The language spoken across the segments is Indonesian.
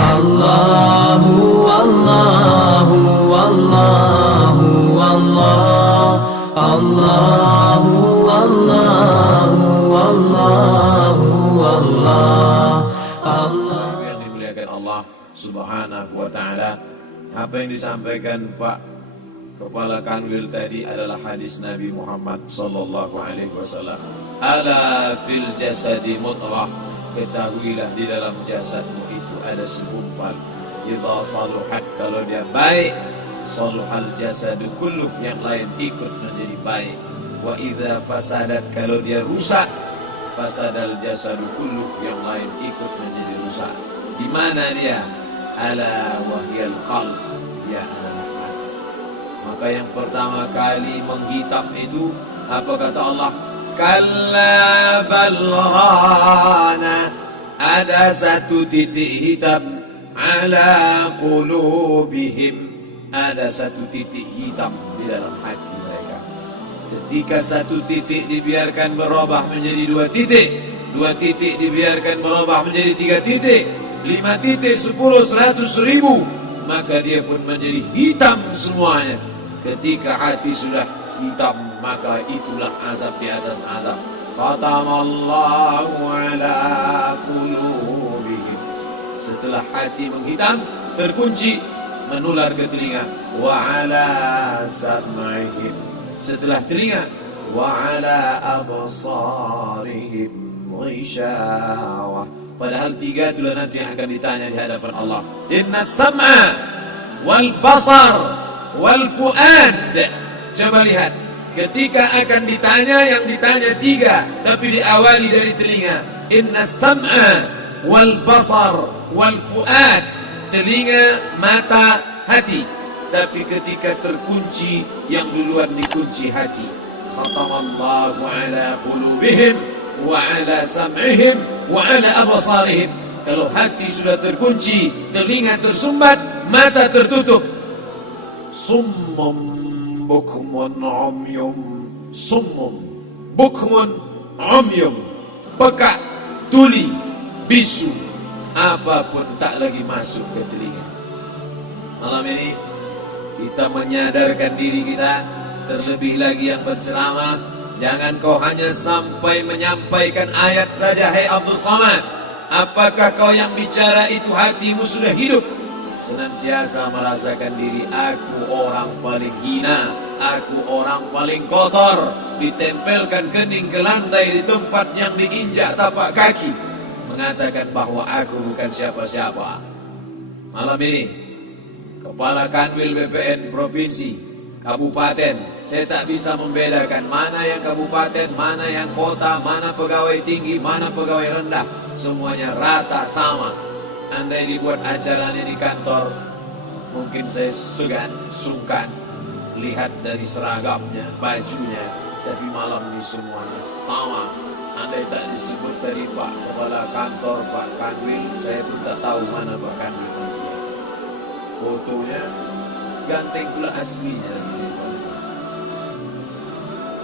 Allahu Allahu Allahu Allah, Allahu Allahu Allahu Allah. Yang dimuliakan Allah Subhanahu wa ta'ala, apa yang disampaikan Pak Kepala Kanwil tadi adalah hadis Nabi Muhammad sallallahu alaihi wasallam. Ala fil jasadi mudghah, ketahuilah di dalam jasadmu itu ada segumpal. Idza saluhat, kalau dia baik, saluhal jasadu kulluh, yang lain ikut menjadi baik. Wa idza fasadat, kalau dia rusak, fasadal jasadu kulluh, yang lain ikut menjadi rusak. Di mana dia? Ala wahyal qalb, ya. Maka yang pertama kali menghitam itu apa kata Allah? Kalla balghana, ada satu titik hitam. Ala qulubihim, ada satu titik hitam di dalam hati mereka. Ketika satu titik dibiarkan berubah menjadi dua titik, dua titik dibiarkan berubah menjadi tiga titik, 5 titik, 10, 100, 1000, maka dia pun menjadi hitam semuanya. Ketika hati sudah hitam, maka itulah azab di atas azab. Khatamallahu ala qulubihim. Setelah hati menghitam, terkunci, menular ke telinga. Wa ala sam'ihim. Setelah telinga, wa ala absarihim ghishawah. Padahal 3 itulah nanti yang akan ditanya di hadapan Allah. Inna sam'a wal basar wal fuad. Coba lihat, ketika akan ditanya, yang ditanya 3, tapi diawali dari telinga. Inna sam'a wal basar wal fuad, telinga, mata, hati. Tapi ketika terkunci, yang duluan dikunci hati. Khatamallahu ala qulubihim wa ala sam'ihim wa ala absarihim. Kalau hati sudah terkunci, telinga tersumbat, mata tertutup. Summum bukmun umyum, summum bukmun umyum, peka, tuli, bisu, apapun tak lagi masuk ke telinga. Malam ini kita menyadarkan diri kita, terlebih lagi yang berceramah, jangan kau hanya sampai menyampaikan ayat saja. Hai Abdul Samad, apakah kau yang bicara itu hatimu sudah hidup? Senantiasa merasakan diri, aku orang paling hina, aku orang paling kotor, ditempelkan kening ke lantai di tempat yang diinjak tapak kaki, mengatakan bahwa aku bukan siapa-siapa. Malam ini Kepala Kanwil BPN Provinsi, Kabupaten, saya tak bisa membedakan mana yang kabupaten, mana yang kota, mana pegawai tinggi, mana pegawai rendah. Semuanya rata sama. Andai dibuat acara ini di kantor, mungkin saya segan, sungkan lihat dari seragamnya, bajunya. Tapi malam ini semuanya sama. Andai tak disebut dari Pak Kepala Kantor, Pak Kanwil, saya pun tak tahu mana Pak Kanwil. Fotonya ganteng pula aslinya.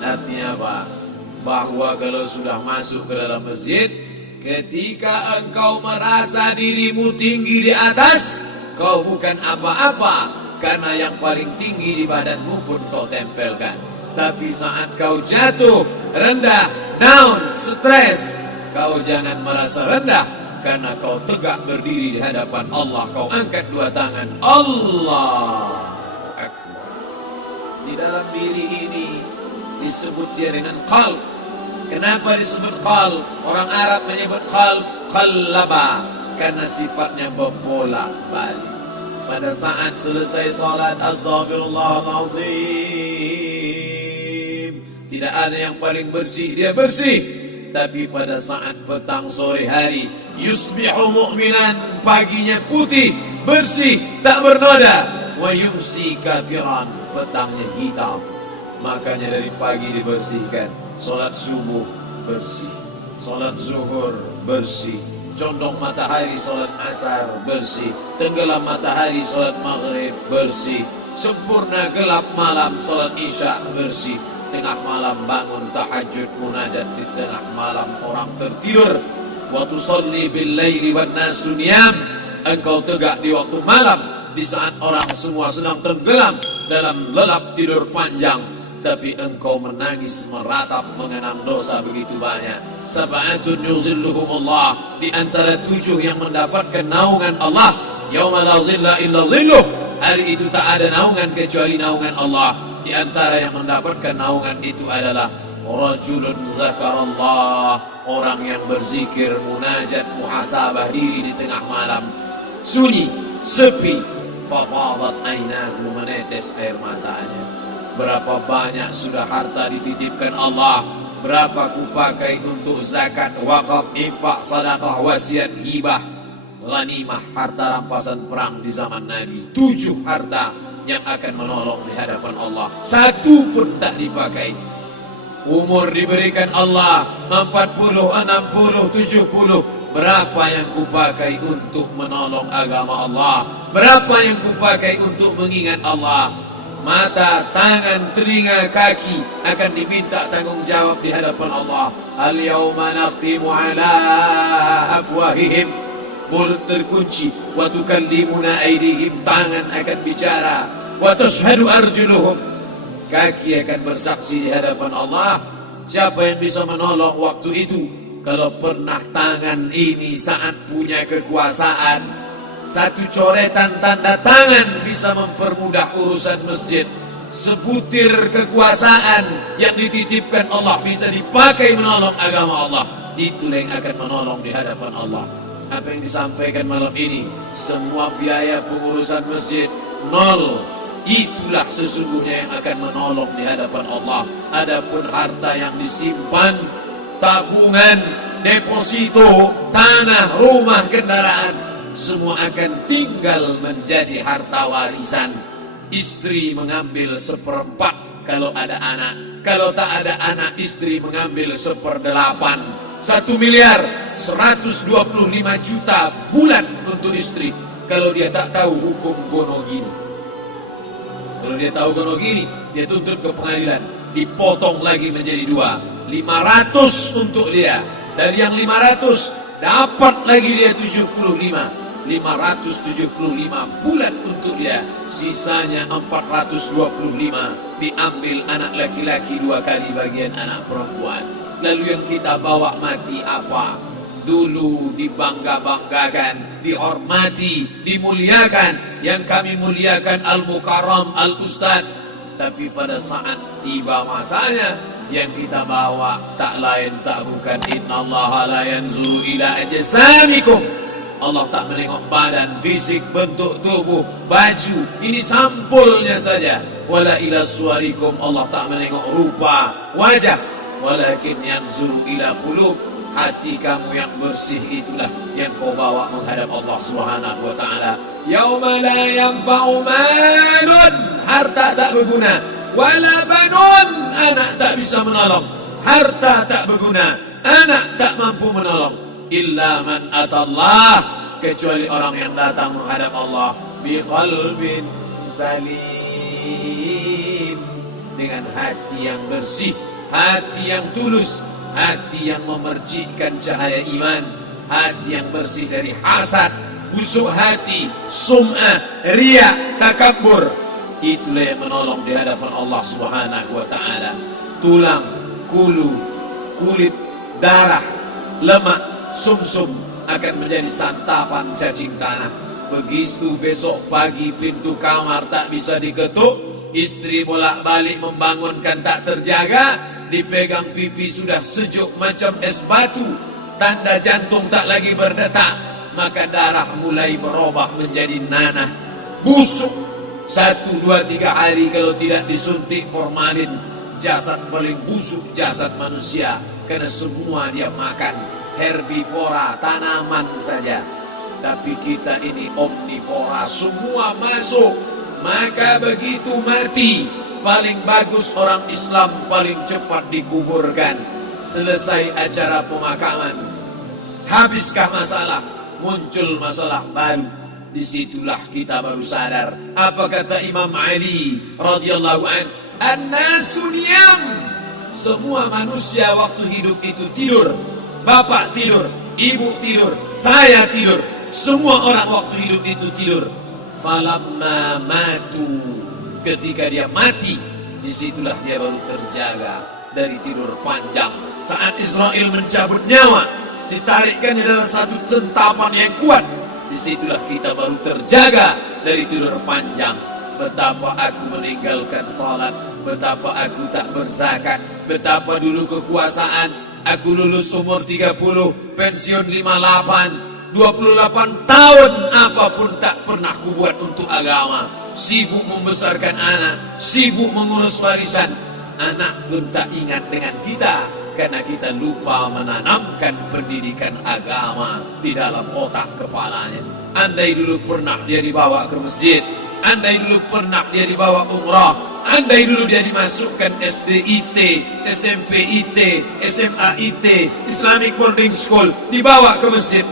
Artinya apa? Bahwa kalau sudah masuk ke dalam masjid, ketika engkau merasa dirimu tinggi di atas, kau bukan apa-apa, karena yang paling tinggi di badanmu pun kau tempelkan. Tapi saat kau jatuh, rendah, down, stres, kau jangan merasa rendah, karena kau tegak berdiri di hadapan Allah. Kau angkat 2 tangan, Allah Akbar. Di dalam diri ini disebut dia dengan qalb. Kenapa disebut qalb? Orang Arab menyebut qalb qallaba, karena sifatnya berbolak-balik. Pada saat selesai salat, astagfirullahaladzim, tidak ada yang paling bersih, dia bersih. Tapi pada saat petang sore hari, yusbihu mu'minan, paginya putih, bersih, tak bernoda. Wa yumsi kafiran, petangnya hitam. Makanya dari pagi dibersihkan. Salat subuh bersih, salat zuhur bersih, condong matahari salat asar bersih, tenggelam matahari salat maghrib bersih, sempurna gelap malam salat isya bersih, tengah malam bangun tahajud munajat, di tengah malam orang tertidur, wa tusalli bil laili wan nasu niyam, engkau tegak di waktu malam, di saat orang semua sedang tenggelam dalam lelap tidur panjang, tapi engkau menangis meratap mengenang dosa begitu banyak. Sab'atun yudhilluhumullah, di antara 7 yang mendapatkan naungan Allah. Yauma la dhilla illa dhilluh, hari itu tak ada naungan kecuali naungan Allah. Di antara yang mendapatkan naungan itu adalah rajulun zakarallah, orang yang berzikir, munajat, muhasabah diri di tengah malam, sunyi, sepi, fafadat ainahu, menetes air matanya. Berapa banyak sudah harta dititipkan Allah, berapa kupakai untuk zakat, wakaf, infak, sedekah, wasiat, hibah, ghanimah, harta rampasan perang di zaman Nabi. 7 harta yang akan menolong di hadapan Allah, 1 pun tak dipakai. Umur diberikan Allah 40, 60, 70. Berapa yang kupakai untuk menolong agama Allah? Berapa yang kupakai untuk mengingat Allah? Mata, tangan, telinga, kaki akan diminta tanggung jawab di hadapan Allah. Al-yawma nakhtimu ala afwahihim, mulut terkunci. Wa tukallimuna aydihim, tangan akan bicara. Wa tashhadu arjuluhum, kaki akan bersaksi di hadapan Allah. Siapa yang bisa menolong waktu itu? Kalau pernah tangan ini saat punya kekuasaan, 1 coretan tanda tangan bisa mempermudah urusan masjid. Sebutir kekuasaan yang dititipkan Allah bisa dipakai menolong agama Allah. Itulah yang akan menolong di hadapan Allah. Apa yang disampaikan malam ini, semua biaya pengurusan masjid nol. Itulah sesungguhnya yang akan menolong di hadapan Allah. Adapun harta yang disimpan, tabungan, deposito, tanah, rumah, kendaraan, semua akan tinggal menjadi harta warisan. Istri mengambil 1/4 kalau ada anak. Kalau tak ada anak, istri mengambil 1/8. 1 miliar 125 juta bulan untuk istri. Kalau dia tak tahu hukum gonogini. Kalau dia tahu gonogini, dia tuntut ke pengadilan, dipotong lagi menjadi 2. 500 untuk dia. Dari yang 500 dapat lagi dia 75. 575 bulan untuk dia. Sisanya 425 diambil anak laki-laki 2 kali bagian anak perempuan. Lalu yang kita bawa mati apa? Dulu dibangga-banggakan, dihormati, dimuliakan. Yang kami muliakan Al-Mukarram, Al-Ustadz. Tapi pada saat tiba masanya, yang kita bawa tak lain tak bukan innallaha la yanzuru ila ajsamikum. Allah tak menengok badan, fisik, bentuk tubuh, baju. Ini sampulnya saja. Wala ila suwarikum, Allah tak menengok rupa, wajah. Walakin yanzuru ila qulub, hati kamu yang bersih itulah yang kau bawa menghadap Allah Subhanahu wa taala. Yauma la yanfa'u malun, harta tak berguna, wala banun, anak tak bisa menolong. Harta tak berguna, anak tak mampu menolong. Illa man atallah, kecuali orang yang datang menghadap Allah biqalbin salim, dengan hati yang bersih, hati yang tulus, hati yang memercikkan cahaya iman, hati yang bersih dari hasad, busuk hati, sum'ah, riya, takabur. Itulah yang menolong di hadapan Allah Subhanahu wa taala. Tulang, kulu, kulit, darah, lemak, sumsum akan menjadi santapan cacing tanah. Begitu besok pagi pintu kamar tak bisa diketuk, istri bolak-balik membangunkan tak terjaga, dipegang pipi sudah sejuk macam es batu, tanda jantung tak lagi berdetak, maka darah mulai berubah menjadi nanah, busuk. 1, 2, 3 hari kalau tidak disuntik formalin, jasad paling busuk jasad manusia, karena semua dia makan herbivora, tanaman saja. Tapi kita ini omnivora, semua masuk. Maka begitu mati, paling bagus orang Islam paling cepat dikuburkan. Selesai acara pemakaman, habiskah masalah, muncul masalah baru. Disitulah kita baru sadar. Apa kata Imam Ali radhiyallahu an? An-nasu niyam. Semua manusia waktu hidup itu tidur. Bapak tidur, ibu tidur, saya tidur. Semua orang waktu hidup itu tidur. Falamma matu, ketika dia mati, disitulah dia baru terjaga dari tidur panjang. Saat Israel mencabut nyawa, ditarikkan di dalam satu centapan yang kuat, disitulah kita baru terjaga dari tidur panjang. Betapa aku meninggalkan salat, betapa aku tak berzakat, betapa dulu kekuasaan. Aku lulus umur 30, pensiun 58, 28 tahun apapun tak pernah kubuat untuk agama. Sibuk membesarkan anak, sibuk mengurus warisan. Anak pun tak ingat dengan kita karena kita lupa menanamkan pendidikan agama di dalam otak kepalanya. Andai dulu pernah dia dibawa ke masjid, andai dulu pernah dia dibawa umrah, andai dulu dia dimasukkan SD IT, SMP IT, SMA IT, Islamic Boarding School, dibawa ke masjid,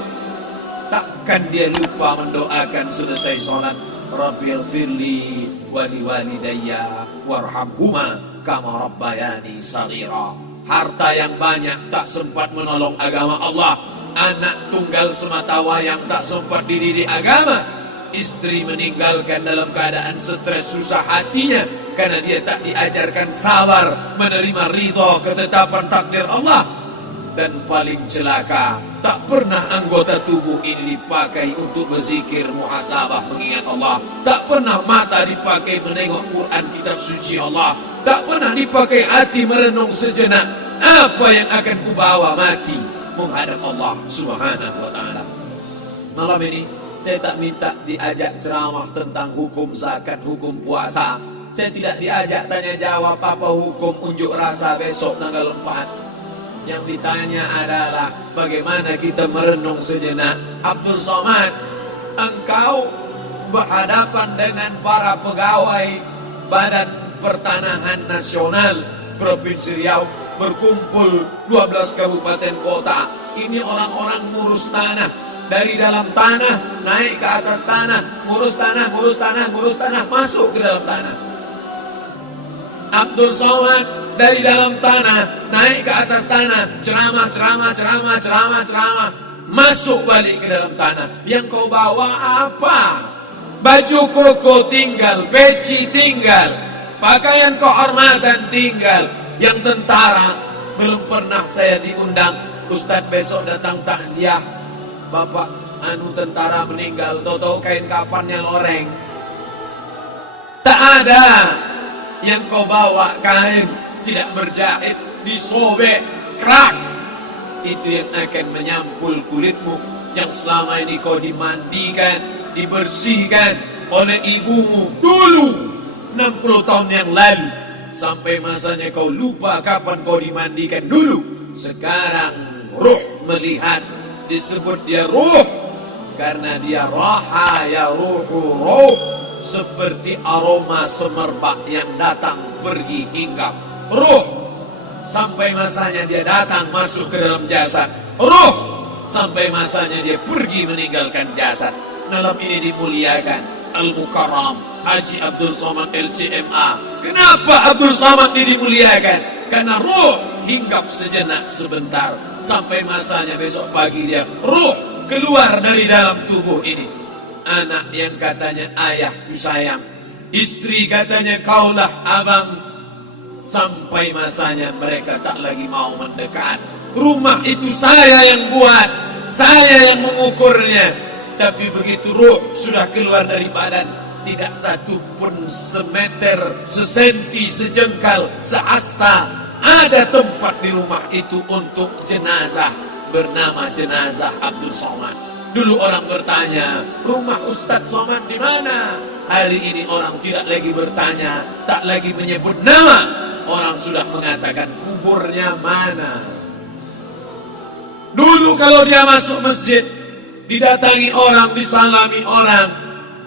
takkan dia lupa mendoakan selesai sholat, Rabbil firli wali walidayya warhamhuma kama rabbayani saghira. Harta yang banyak tak sempat menolong agama Allah. Anak tunggal semata wayang tak sempat dididik agama. Istri meninggalkan dalam keadaan stres susah hatinya karena dia tak diajarkan sabar menerima ridha ketetapan takdir Allah. Dan paling celaka, tak pernah anggota tubuh ini dipakai untuk berzikir, muhasabah, mengingat Allah. Tak pernah mata dipakai menengok Quran, kitab suci Allah. Tak pernah dipakai hati merenung sejenak, apa yang akan kubawa mati menghadap Allah Subhanahu wa ta'ala. Malam ini saya tak minta diajak ceramah tentang hukum zakat, hukum puasa. Saya tidak diajak tanya jawab apa hukum unjuk rasa besok tanggal 4. Yang ditanya adalah bagaimana kita merenung sejenak. Abdul Somad, engkau berhadapan dengan para pegawai Badan Pertanahan Nasional Provinsi Riau, berkumpul 12 kabupaten kota. Ini orang-orang ngurus tanah, dari dalam tanah naik ke atas tanah, ngurus tanah, ngurus tanah, ngurus tanah, masuk ke dalam tanah. Abdul Somad dari dalam tanah naik ke atas tanah, ceramah, ceramah, ceramah, ceramah, ceramah, masuk balik ke dalam tanah. Yang kau bawa apa? Baju koko tinggal, peci tinggal, pakaian kehormatan tinggal. Yang tentara belum pernah saya diundang. Ustadz besok datang takziah, bapak tentara meninggal, tahu-tahu kain kafannya loreng. Tak ada. Yang kau bawa kain tidak berjahit, disobek, kerak. Itu yang akan menyampul kulitmu, yang selama ini kau dimandikan, dibersihkan oleh ibumu dulu 60 tahun yang lalu. Sampai masanya kau lupa kapan kau dimandikan dulu. Sekarang ruh melihat, disebut dia ruh karena dia raha ya ruhu ruh, seperti aroma semerbak yang datang pergi hinggap. Ruh sampai masanya dia datang masuk ke dalam jasad. Ruh sampai masanya dia pergi meninggalkan jasad. Malam ini dimuliakan Al-Mukarram Haji Abdul Somad LCMA. Kenapa Abdul Somad ini dimuliakan? Karena ruh hinggap sejenak sebentar, sampai masanya besok pagi dia ruh keluar dari dalam tubuh ini. Anak yang katanya ayahku sayang, istri katanya kaulah abang, sampai masanya mereka tak lagi mau mendekat. Rumah itu saya yang buat, saya yang mengukurnya. Tapi begitu ruh sudah keluar dari badan, tidak satu pun semeter, sesenti, sejengkal, seasta ada tempat di rumah itu untuk jenazah bernama jenazah Abdul Somad. Dulu orang bertanya, rumah Ustadz Somad di mana? Hari ini orang tidak lagi bertanya, tak lagi menyebut nama. Orang sudah mengatakan kuburnya mana. Dulu kalau dia masuk masjid, didatangi orang, disalami orang.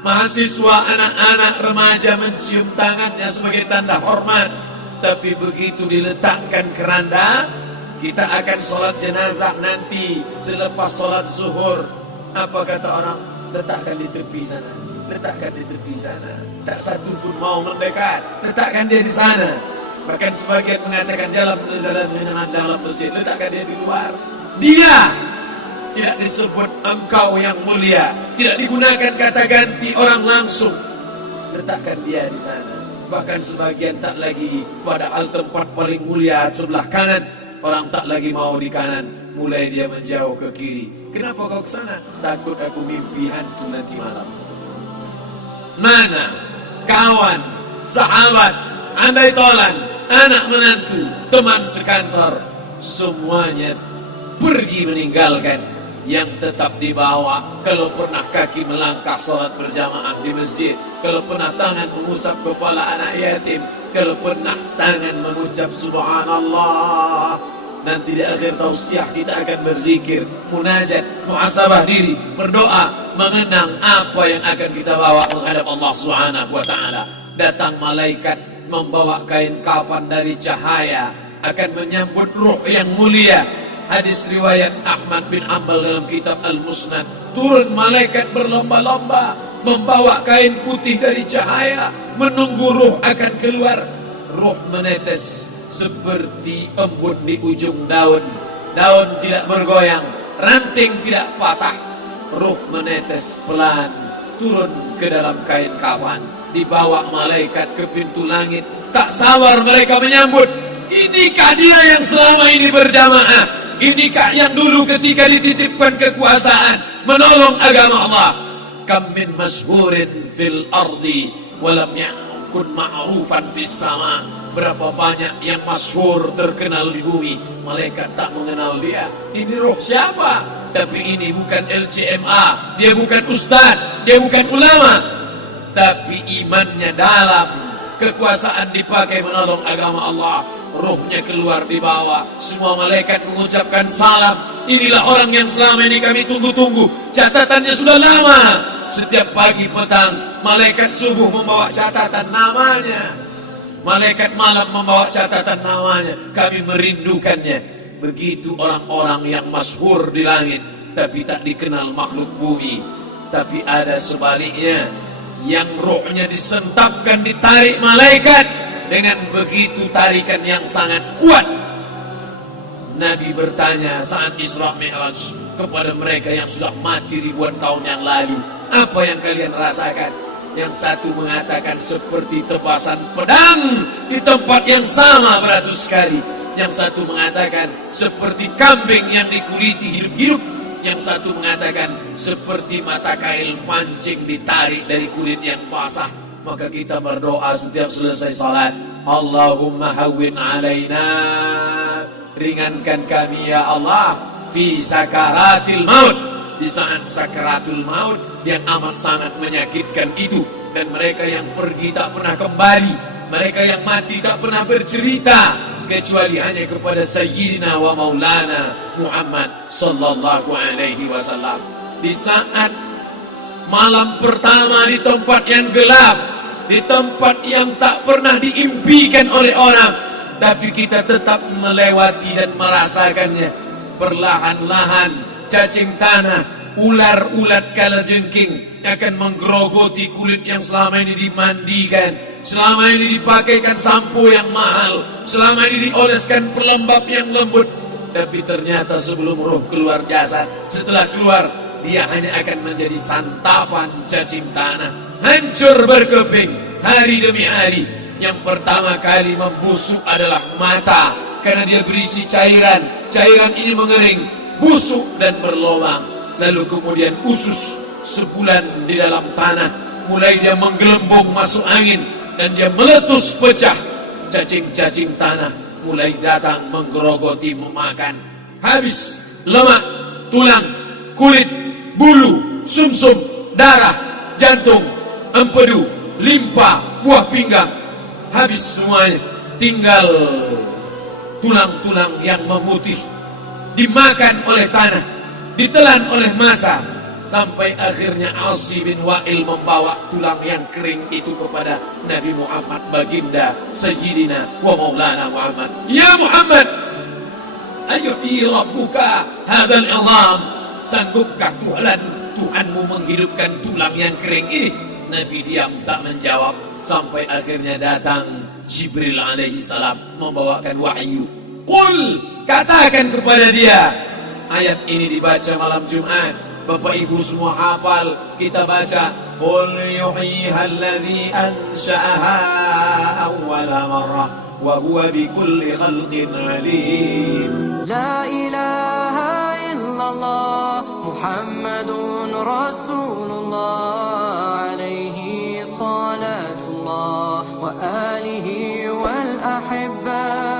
Mahasiswa, anak-anak, remaja mencium tangannya sebagai tanda hormat. Tapi begitu diletakkan keranda, kita akan sholat jenazah nanti selepas sholat zuhur. Apa kata orang? Letakkan di tepi sana, letakkan di tepi sana. Tak satu pun mau mendekat, letakkan dia di sana. Bahkan sebagian mengatakan dalam masjid, letakkan dia di luar. Dia tidak disebut engkau yang mulia, tidak digunakan kata ganti orang langsung. Letakkan dia di sana. Bahkan sebagian tak lagi, padahal tempat paling mulia sebelah kanan, orang tak lagi mau di kanan, mulai dia menjauh ke kiri. Kenapa kau ke sana? Takut aku mimpi hantu nanti malam. Mana kawan, sahabat, andai tolan, anak menantu, teman sekantor, semuanya pergi meninggalkan. Yang tetap dibawa, kalau pernah kaki melangkah sholat berjamaah di masjid, kalau pernah tangan mengusap kepala anak yatim, kalau pernah tangan mengucap subhanallah. Nanti di akhir tausiah kita akan berzikir, munajat, muhasabah diri, berdoa, mengenang apa yang akan kita bawa menghadap Allah Subhanahu wa taala. Datang malaikat membawa kain kafan dari cahaya, akan menyambut ruh yang mulia. Hadis riwayat Ahmad bin Ambal dalam kitab Al-Musnad, turun malaikat berlomba-lomba membawa kain putih dari cahaya, menunggu ruh akan keluar. Ruh menetes seperti embun di ujung daun. Daun tidak bergoyang, ranting tidak patah. Ruh menetes pelan turun ke dalam kain kafan, dibawa malaikat ke pintu langit. Tak sabar mereka menyambut. Inikah dia yang selama ini berjamaah? Inikah yang dulu ketika dititipkan kekuasaan menolong agama Allah? Kam min masyhurin fil ardi walam yakun ma'rufan fis sama. Berapa banyak yang masyhur terkenal di bumi, malaikat tak mengenal dia. Ini roh siapa? Tapi ini bukan LCMA, dia bukan ustaz, dia bukan ulama, tapi imannya dalam. Kekuasaan dipakai menolong agama Allah. Ruhnya keluar di bawah. Semua malaikat mengucapkan salam. Inilah orang yang selama ini kami tunggu-tunggu. Catatannya sudah lama. Setiap pagi petang, malaikat subuh membawa catatan namanya. Malaikat malam membawa catatan namanya. Kami merindukannya. Begitu orang-orang yang masyhur di langit, tapi tak dikenal makhluk bumi. Tapi ada sebaliknya, yang rohnya disentapkan, ditarik malaikat. Dengan begitu tarikan yang sangat kuat, Nabi bertanya saat Isra Mi'raj kepada mereka yang sudah mati ribuan tahun yang lalu, apa yang kalian rasakan? Yang satu mengatakan seperti tebasan pedang di tempat yang sama beratus kali. Yang satu mengatakan seperti kambing yang dikuliti hidup-hidup. Yang satu mengatakan seperti mata kail pancing ditarik dari kulit yang basah. Maka kita berdoa setiap selesai salat, Allahumma hawwin alaina, ringankan kami ya Allah, fi sakaratil maut, di saat sakaratul maut yang amat sangat menyakitkan itu. Dan mereka yang pergi tak pernah kembali, mereka yang mati tak pernah bercerita, kecuali hanya kepada Sayyidina wa Maulana Muhammad sallallahu alaihi wasallam. Di saat malam pertama di tempat yang gelap, di tempat yang tak pernah diimpikan oleh orang, tapi kita tetap melewati dan merasakannya. Perlahan-lahan cacing tanah, ular-ulat kalajengking akan menggerogoti kulit yang selama ini dimandikan, selama ini dipakaikan sampo yang mahal, selama ini dioleskan pelembab yang lembut. Tapi ternyata sebelum roh keluar jasad, setelah keluar, dia hanya akan menjadi santapan cacing tanah. Hancur berkeping hari demi hari. Yang pertama kali membusuk adalah mata, karena dia berisi cairan. Cairan ini mengering, busuk dan berlubang. Lalu kemudian usus sebulan di dalam tanah, mulai dia menggelembung masuk angin dan dia meletus pecah. Cacing-cacing tanah mulai datang menggerogoti, memakan. Habis lemak, tulang, kulit, bulu, sumsum, darah, jantung, empedu, limpa, buah pinggang, habis semuanya. Tinggal tulang-tulang yang memutih, dimakan oleh tanah, ditelan oleh massa, sampai akhirnya Asi bin Wa'il membawa tulang yang kering itu kepada Nabi Muhammad, baginda Sayyidina wa Maulana Muhammad. Ya Muhammad, ayuhi rabbuka hadzal izam, sanggupkah Tuhanmu menghidupkan tulang yang kering ini? Nabi diam tak menjawab, sampai akhirnya datang Jibril alaihi salam membawakan wahyu. Qul, katakan kepada dia, ayat ini dibaca malam Jumat, Bapak Ibu semua hafal, kita baca Qul yuhyiha alladhi ansha'aha awwala marrah wa huwa bikulli khalqin alim. La ilaha illallah Muhammadun Rasulullah alaihi salatullah wa alihi wal ahibba